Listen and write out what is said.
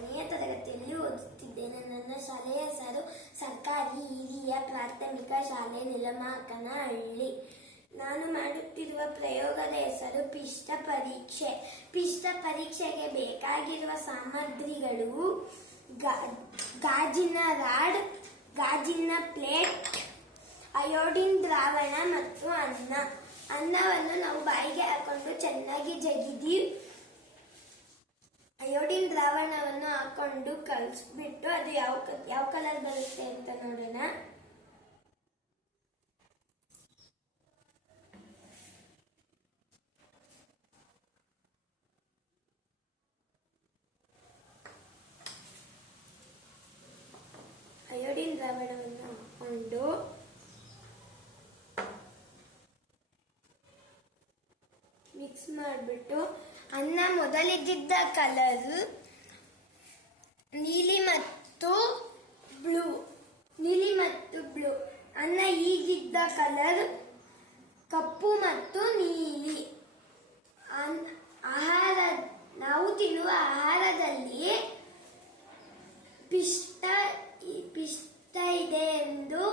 ನಾಲ್ಕನೆಯ ತರಗತಿಯಲ್ಲಿ ಓದುತ್ತಿದ್ದೇನೆ. ನನ್ನ ಶಾಲೆಯ ಹೆಸರು ಸರ್ಕಾರಿ ಹಿರಿಯ ಪ್ರಾಥಮಿಕ ಶಾಲೆ ನಿಲಮಾಕನಹಳ್ಳಿ. ನಾನು ಮಾಡುತ್ತಿರುವ ಪ್ರಯೋಗದ ಹೆಸರು ಪಿಷ್ಟ ಪರೀಕ್ಷೆ. ಪಿಷ್ಟ ಪರೀಕ್ಷೆಗೆ ಬೇಕಾಗಿರುವ ಸಾಮಗ್ರಿಗಳು ಗಾಜಿನ ರಾಡ್, ಗಾಜಿನ ಪ್ಲೇಟ್, ಅಯೋಡಿನ್ ದ್ರಾವಣ ಮತ್ತು ಅನ್ನವನ್ನು ನಾವು ಬಾಯಿಗೆ ಹಾಕೊಂಡು ಚೆನ್ನಾಗಿ ಜಗಿದಿ ಅಯೋಡಿನ್ ದ್ರಾವಣವನ್ನು ಹಾಕೊಂಡು ಕಲಿಸ್ಬಿಟ್ಟು ಅದು ಯಾವ ಕಲರ್ ಬರುತ್ತೆ ಅಂತ ನೋಡೋಣ. ಅಯೋಡಿನ್ ದ್ರಾವಣವನ್ನು ಹಾಕೊಂಡು ಮಿಕ್ಸ್ ಮಾಡಿಬಿಟ್ಟು ಅನ್ನ ಮೊದಲಿದ್ದ ಕಲರ್ ನೀಲಿ ಮತ್ತು ಬ್ಲೂ, ಅನ್ನ ಈಗಿದ್ದ ಕಲರ್ ಕಪ್ಪು ಮತ್ತು ನೀಲಿ. ನಾವು ತಿನ್ನುವ ಆಹಾರದಲ್ಲಿ ಪಿಷ್ಟ ಇದೆ ಎಂದು